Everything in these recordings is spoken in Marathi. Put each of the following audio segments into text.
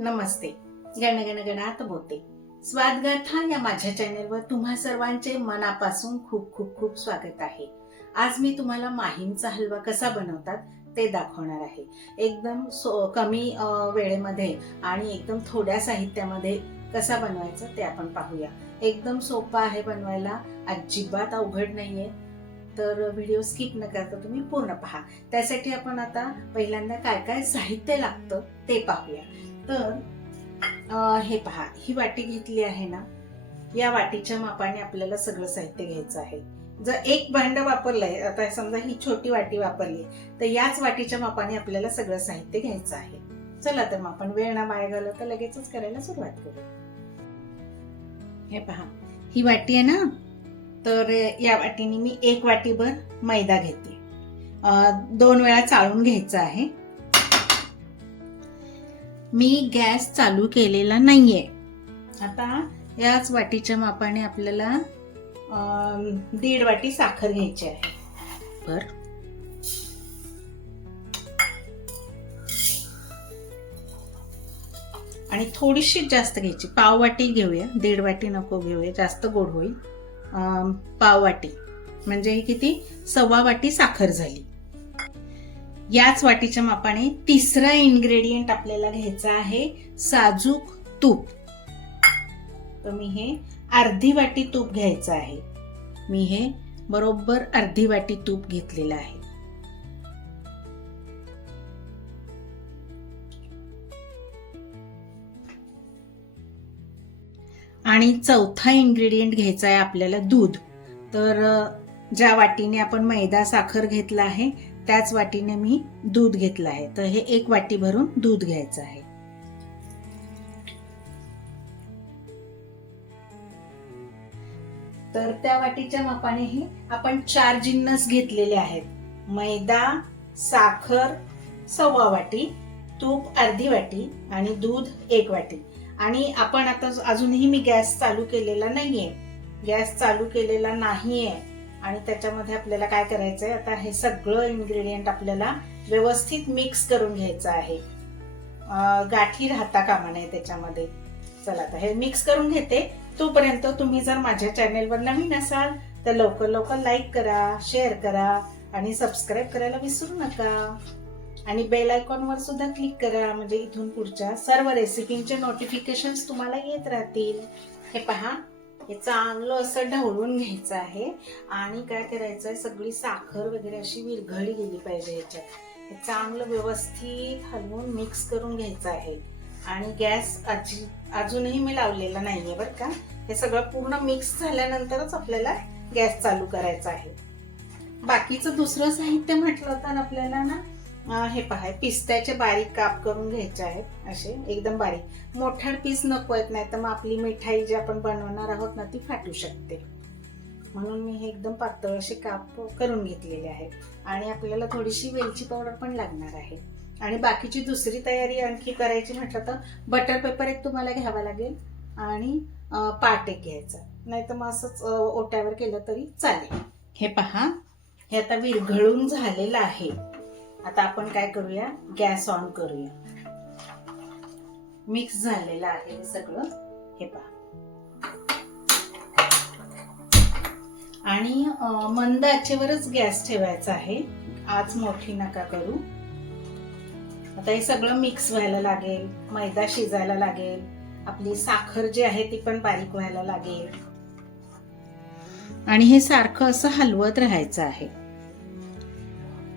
नमस्ते. गण गणात बोलते. स्वादगाथा या माझ्या चॅनेलवर तुम्हा सर्वांचे मनापासून खूप खूप खूप स्वागत आहे. आज मी तुम्हाला माहीमचा हलवा कसा बनवतात ते दाखवणार आहे. एकदम कमी वेळेमध्ये आणि एकदम थोड्या साहित्यामध्ये कसा बनवायचा ते आपण पाहूया. एकदम सोपा आहे बनवायला, अजिबात अवघड नाहीये. तर व्हिडिओ स्किप न करता तुम्ही पूर्ण पहा. त्यासाठी आपण आता पहिल्यांदा काय काय साहित्य लागतं ते पाहूया. तर हे पहा, ही वाटी घेतली आहे ना, या वाटीच्या मापाने आपल्याला सगळं साहित्य घ्यायचं आहे. जर एक भांड वापरलंय, आता समजा ही छोटी वाटी वापरली, तर याच वाटीच्या मापाने आपल्याला सगळं साहित्य घ्यायचं आहे. चला तर मग आपण वेळ ना वाया घालवता लगेचच करायला सुरुवात करू. हे पहा, ही वाटी आहे ना, तर या वाटीने मी एक वाटीभर मैदा घेते. 2 वेळा चाळून घ्यायचं आहे. मी गॅस चालू केलेला नाहीये. आता याच वाटीच्या मापाने आपल्याला 1.5 वाटी साखर घ्यायची आहे. आणि थोडीशी जास्त घ्यायची, पाव वाटी घेऊया, 1.5 वाटी नको घेऊया, जास्त गोड होईल. पाव वाटी म्हणजे ही किती, 1.25 वाटी साखर झाली. याच वाटीच्या मापाने तिसरा इन्ग्रेडियंट आपल्याला घ्यायचा आहे, साजूक तूप. तर मी हे अर्धी वाटी तूप घ्यायचं आहे. मी हे बरोबर अर्धी वाटी तूप घेतलेलं आहे. आणि चौथा इन्ग्रेडियंट घ्यायचा आहे आपल्याला दूध. तर ज्या वाटीने आपण मैदा साखर घेतला आहे त्याच वाटीने मी दूध घेतलं आहे. तर हे 1 वाटी भरून दूध घ्यायचं आहे. तर त्या वाटीच्या मापानेही आपण 4 जिन्नस घेतलेले आहेत. मैदा, साखर 1.25 वाटी, तूप अर्धी वाटी आणि दूध 1 वाटी. आणि आपण आता अजूनही मी गॅस चालू केलेला नाहीये. आणि त्याच्यामध्ये आपल्याला काय करायचंय, आता हे सगळं इन्ग्रेडियंट आपल्याला व्यवस्थित मिक्स करून घ्यायचं आहे. गाठी राहता कामा नये त्याच्यामध्ये. चला आता हे मिक्स करून घेते. तोपर्यंत तुम्ही जर माझ्या चॅनेलवर नवीन असाल तर लवकर लाईक करा, शेअर करा आणि सबस्क्राईब करायला विसरू नका. आणि बेल आयकॉनवर सुद्धा क्लिक करा, म्हणजे इथून पुढच्या सर्व रेसिपींचे नोटिफिकेशन्स तुम्हाला येत राहतील. हे पहा, हे चांगलं असं ढवळून घ्यायचं आहे. आणि काय करायचंय, सगळी साखर वगैरे अशी विरघळली गेली पाहिजे ह्याच्यात. हे चांगलं व्यवस्थित हलवून मिक्स करून घ्यायचं आहे. आणि गॅस अजूनही मी लावलेला नाहीये बरं का. हे सगळं पूर्ण मिक्स झाल्यानंतरच आपल्याला गॅस चालू करायचा आहे. बाकीचं दुसरं साहित्य म्हटलं तर आपल्याला ना, हे पहा, पिस्त्याचे बारीक काप करून घ्यायचे आहेत. असे एकदम बारीक, मोठा पीस नको आहेत, नाही तर मग आपली मिठाई जी आपण बनवणार आहोत ना ती फाटू शकते. म्हणून मी हे एकदम पातळ असे काप करून घेतलेले आहेत. आणि आपल्याला थोडीशी वेलची पावडर पण लागणार आहे. आणि बाकीची दुसरी तयारी आणखी करायची म्हटलं तर बटर पेपर एक तुम्हाला घ्यावा लागेल आणि पाट एक घ्यायचा, नाही तर मग असंच ओट्यावर केलं तरी चालेल. हे पहा, हे आता विरघळून झालेलं आहे. आता आपण काय करूया, गॅस ऑन करूया. मिक्स झालेलं आहे हे सगळं. हे पहा, आणि मंद आचेवरच गॅस ठेवायचा आहे. आज मोठी नका करू. आता हे सगळं मिक्स व्हायला लागेल, मैदा शिजायला लागेल, आपली साखर जी आहे ती पण बारीक व्हायला लागेल. आणि हे सारखं असं हलवत राहायचं आहे,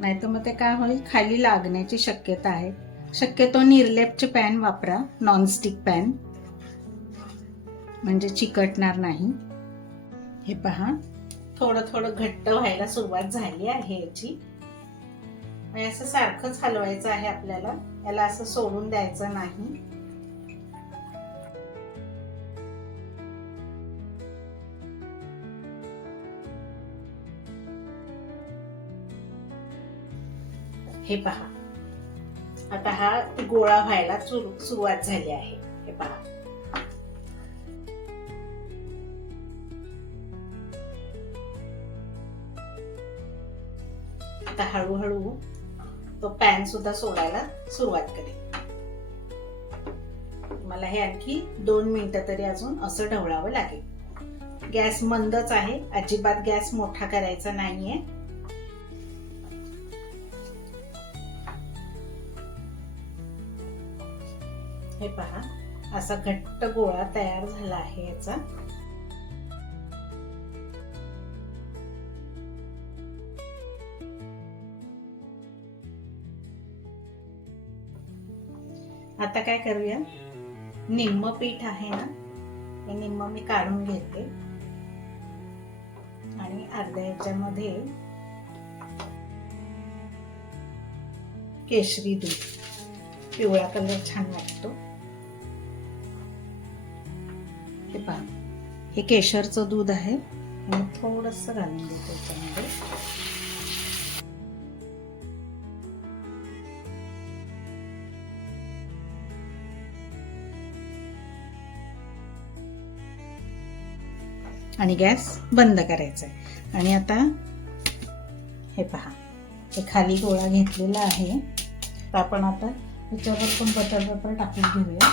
नाहीतर मग ते काय होईल, खाली लागण्याची शक्यता आहे. शक्यतो निर्लेपचे पॅन वापरा, नॉनस्टिक पॅन, म्हणजे चिकटणार नाही. हे पहा, थोडं घट्ट व्हायला सुरुवात झाली आहे याची. असं सारखंच हलवायचं आहे आपल्याला, याला असं सोडून द्यायचं नाही. हे पहा, आता हा गोळा व्हायला सुरुवात झाली आहे. हे पहा, आता हळूहळू तो पॅन सुद्धा सोडायला सुरुवात करेल. मला हे आणखी 2 मिनिटं तरी अजून असं ढवळावं लागेल. गॅस मंदच आहे, अजिबात गॅस मोठा करायचा नाहीये. हे पहा, असा घट्ट गोळा तयार झाला आहे याचा. आता काय करूया, निम्म पीठ आहे ना, हे निम्म मी काढून घेते आणि अर्ध्या याच्यामध्ये केशरी दूध, पिवळा कलर छान वाटतो. हे पहा, हे केशरचं दूध आहे आणि थोडंसं घालून देतो याच्यामध्ये. आणि गॅस बंद करायचा आहे. आणि आता हे पहा, हे खाली गोळा घेतलेला आहे. तर आपण आता याच्यावर पण बटर पेपर टाकून घेऊया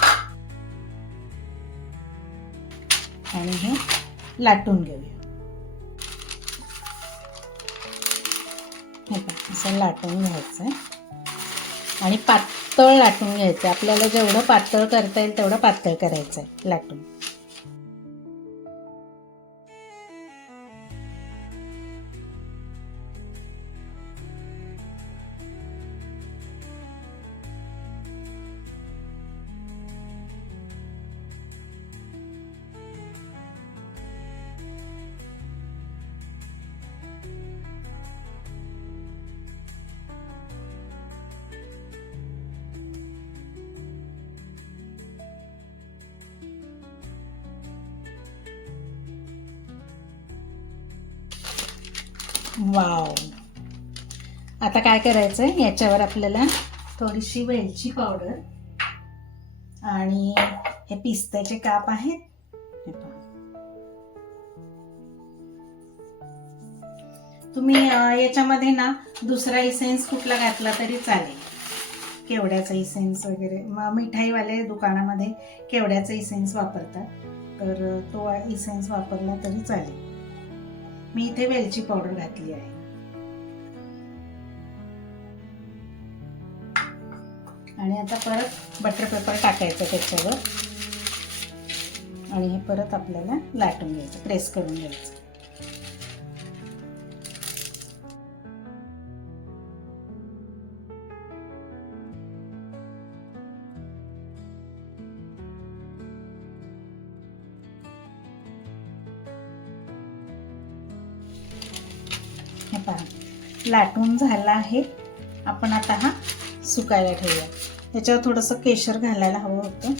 आणि हे लाटून घेऊया. हे पहा, असं लाटून घ्यायचं आहे आणि पातळ लाटून घ्यायचं. आपल्याला जेवढं पातळ करता येईल तेवढं पातळ करायचं आहे लाटून. वाव, आता काय करायचंय, याच्यावर आपल्याला थोडीशी वेलची पावडर आणि हे पिस्त्याचे काप आहेत, हे पहा. तुम्ही याच्यामध्ये ना दुसरा इसेन्स कुठला घातला तरी चालेल, केवड्याचा इसेन्स वगैरे. मिठाईवाले दुकानामध्ये केवड्याचा इसेन्स वापरतात, तर तो इसेन्स वापरला तरी चालेल. मी इथे वेलची पावडर घातली आहे. आणि आता परत बटर पेपर टाकायचं त्याच्यावर आणि हे परत आपल्याला लाटून घ्यायचं, प्रेस करून घ्यायचं. हे पहा, लाटून झाला आहे. आपण आता हा सुकायला ठेवूया. याच्यावर थोडंसं केशर घालायला हवं होतं,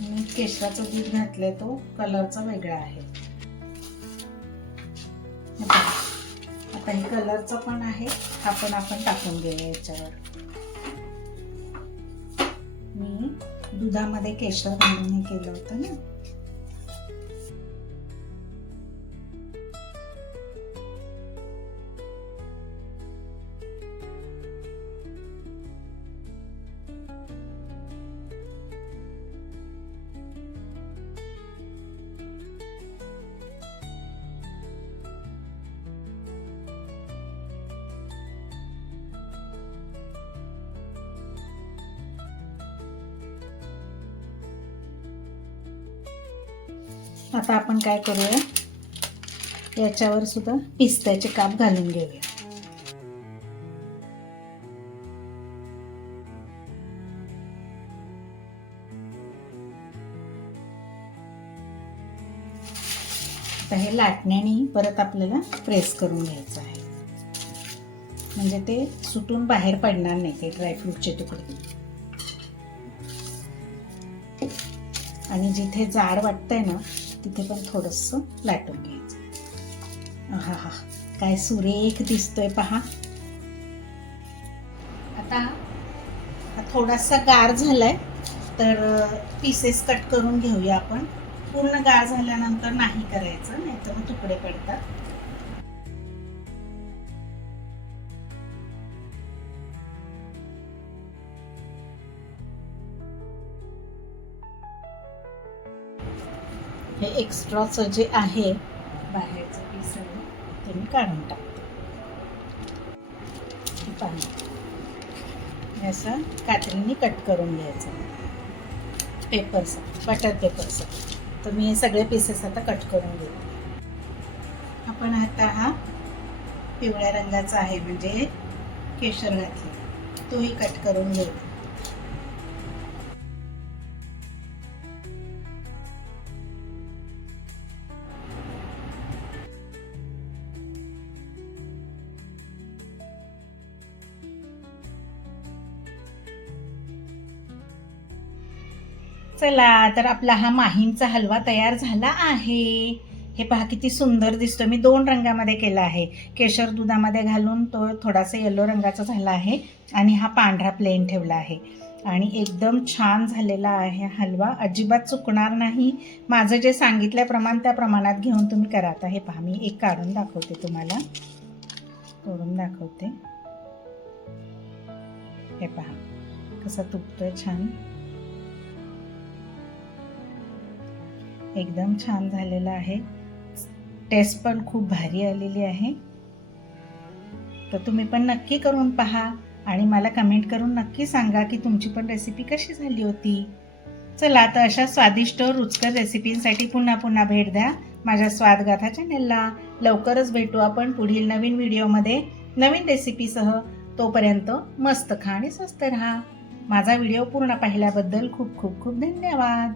मी केशराचं दूध घातलंय, तो कलरचा वेगळा आहे. हे पहा, आता हे कलरचं पण आहे, हा पण आपण टाकून घेऊया याच्यावर. मी दुधामध्ये केशर घालून हे केलं होतं ना. आता आपण काय करूया, याच्यावर सुद्धा पिस्त्याचे काप घालून घेऊया. आता हे लाटण्याने परत आपल्याला प्रेस करून घ्यायचं आहे, म्हणजे ते सुटून बाहेर पडणार नाही ते ड्रायफ्रूटचे तुकडे. आणि जिथे जाड वाटतंय ना तिथे पण थोडंसं लाटून घ्यायचं. हा हा, काय सुरेख दिसतोय पहा. आता थोडासा गार झालाय, तर पीसेस कट करून घेऊया आपण. पूर्ण गार झाल्यानंतर नाही करायचं, नाहीतर मग तुकडे पडतात. हे एक्स्ट्राचं जे आहे बाहेरचं पीस आहे ते मी काढून टाकते. पाणी असं कात्रीने कट करून घ्यायचं पेपरचं, बटर पेपरचं. तर मी हे सगळे पीसेस आता कट करून घेते. आपण आता हा पिवळ्या रंगाचा आहे म्हणजे केशर घातले, तोही कट करून घेते. चला तर आपला हा माहीमचा हलवा तयार झाला आहे. हे पहा किती सुंदर दिसतो. मी 2 रंगामध्ये केला आहे. केशर दुधामध्ये घालून तो थोडासा येलो रंगाचा झाला आहे आणि हा पांढरा प्लेन ठेवला आहे आणि एकदम छान झालेला आहे हलवा. अजिबात चुकणार नाही. माझं जे सांगितल्याप्रमाणे त्या प्रमाणात घेऊन तुम्ही करा. आता हे पहा मी एक काढून दाखवते, तुम्हाला तोडून दाखवते. हे पहा कसा तुटतोय छान, एकदम छान झालेला आहे. टेस्ट पण खूप भारी आलेली आहे. तर तुम्ही पण नक्की करून पहा आणि मला कमेंट करून नक्की सांगा की तुमची पण रेसिपी कशी झाली होती. चला तर अशा स्वादिष्ट रुचकर रेसिपींसाठी पुन्हा पुन्हा भेट द्या माझ्या स्वादगाथा चॅनलला. लवकरच भेटू आपण पुढील नवीन व्हिडिओमध्ये नवीन रेसिपीसह. तोपर्यंत मस्त खा आणि स्वस्त राहा. माझा व्हिडिओ पूर्ण पाहिल्याबद्दल खूप खूप खूप धन्यवाद.